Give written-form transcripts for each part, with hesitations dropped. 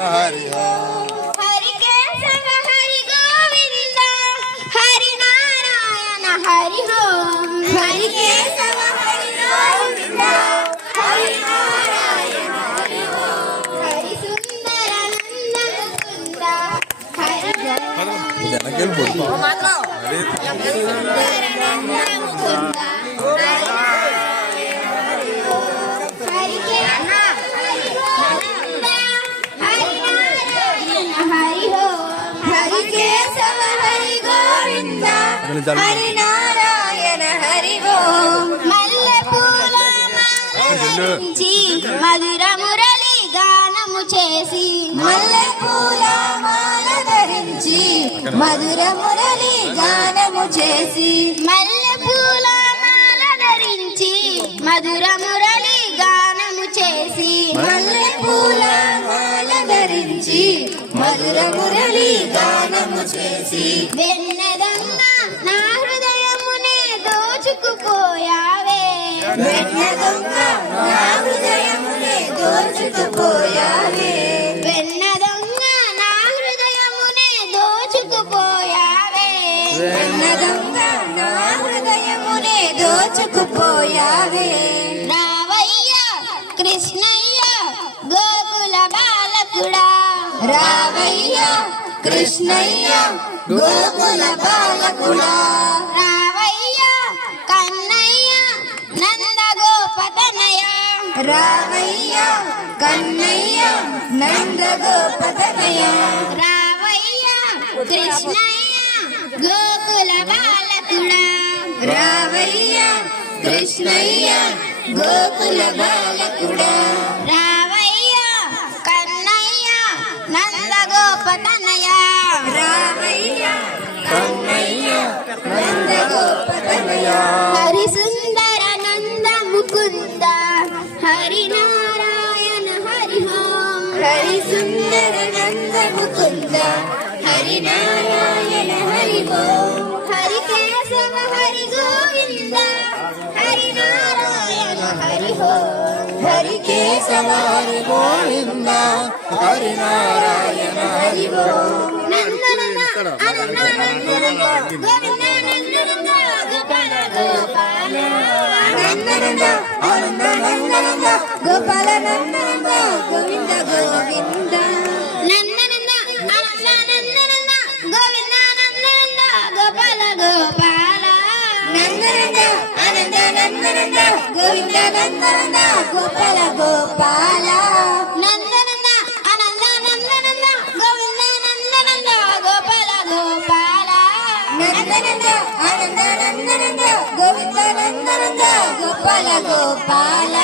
హరి హరి కేశవ హరి గోవింద హరి నారాయణ హరి ఓం హరి కేశవ హరి గోవింద హరి నారాయణ హరి ఓం హరి సుందర నంద ముకుంద హరి సుందర నంద ముకుంద హరి నారాయణ హరి ఓం మల్లె పూల ధరించి మధుర మురళి గానము చేసి మల్లె పూల మాల ధరించి మధుర మురళి గానము చేసి మల్లె పూల మాల ధరించి మధుర మురళి గానము చేసి మల్లె పూల మాల ధరించి మధుర మురళి గానము చేసి వెన్నెదన్న నా హృదయమునే దోచుకుపోయావే వెన్నెదొంగ నా హృదయమునే దోచుకుపోయావే వెన్నెదొంగ నా హృదయమునే దోచుకుపోయావే వెన్నెదొంగ నా హృదయమునే దోచుకుపోయావే రావయ్య కృష్ణయ్య గోకుల బాలకుడా రావయ్య కృష్ణయ్య గోకుల బాలకుడా రావయ్య కన్నయ్య నంద గోపతనయ రావయ్య కన్నయ్య నంద గోపతనయ రావయ్య కృష్ణయ్య గోకుల బాలకుడా రావయ్య కృష్ణయ్య గోకుల బాలకుడా రావయ్య కన్నయ్య నంద గోపతనయ రావయ్య కన్నయ్య నంద గోపతనయ హరి సుందర నంద ముకుంద హరి నారాయణ హరి ఓం హరి సుందర నంద ముకుంద హరి నారాయణ హరి ఓం హరి కేశవ హరి గోవింద హరి నారాయణ హరి ఓం హరి కేశవ హరి గోవింద హరి నారాయణ హరి ఓం నందనంద ఆనందానందనంద గోవింద నందనంద గోపాల గోపాల నందనంద ఆనందానందనంద గోపాల నందనంద గోవింద గోవింద నందనంద ఆనందానందనంద గోవింద నందనంద గోపాల గోపాల నందనంద ఆనందానందనంద గోవింద నందనంద గోపాల గోపాల నందనంద ఆనందానందనంద గోవింద నందనంద గోపాల గోపాల నందనంద ఆనందానందనంద గోవింద నందనంద గోపాల గోపాల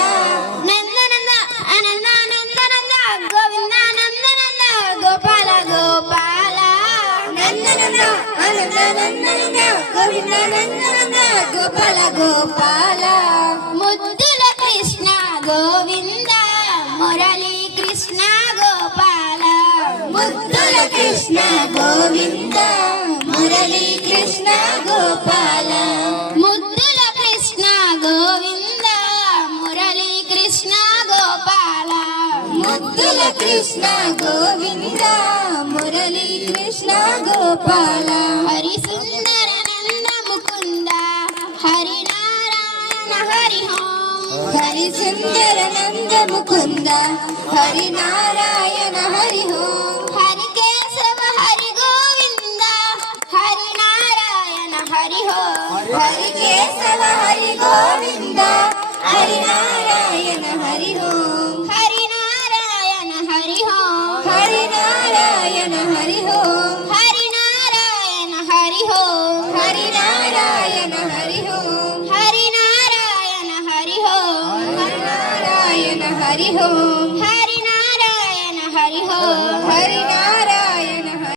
నందనంద ఆనందానందనంద గోవింద నందనంద గోపాల గోపాల నందనంద ఆనందానందనంద గోవింద నందనంద గోపాల గోపాల ముద్దుల కృష్ణ గోవింద మురళీ కృష్ణ గోపాల ముద్దుల కృష్ణ గోవింద మురళీ కృష్ణ గోపాల ముద్దుల కృష్ణ గోవింద మురళీ కృష్ణ గోపాల ముద్దుల కృష్ణ గోవింద మురళీ కృష్ణ గోపాల హరి సుందర నంద ముకుంద హరి నారాయణ హరి ఓం హరి సుందర నంద ముకుంద హరి నారాయణ హరి ఓం హరి కేశవ హరి గోవింద హరి నారాయణ హరి ఓం హరి కేశవ హరి గోవింద హరి నారాయణ హరి ఓం హరి నారాయణ హరి ఓం హరి నారాయణ హరి ఓం హరి నారాయణ హరి ఓం హరి నారాయణ హరి ఓం హరి నారాయణ హరి ఓం హరి నారాయణ హరి ఓం హరి నారాయణ హరి ఓం హరి నారాయణ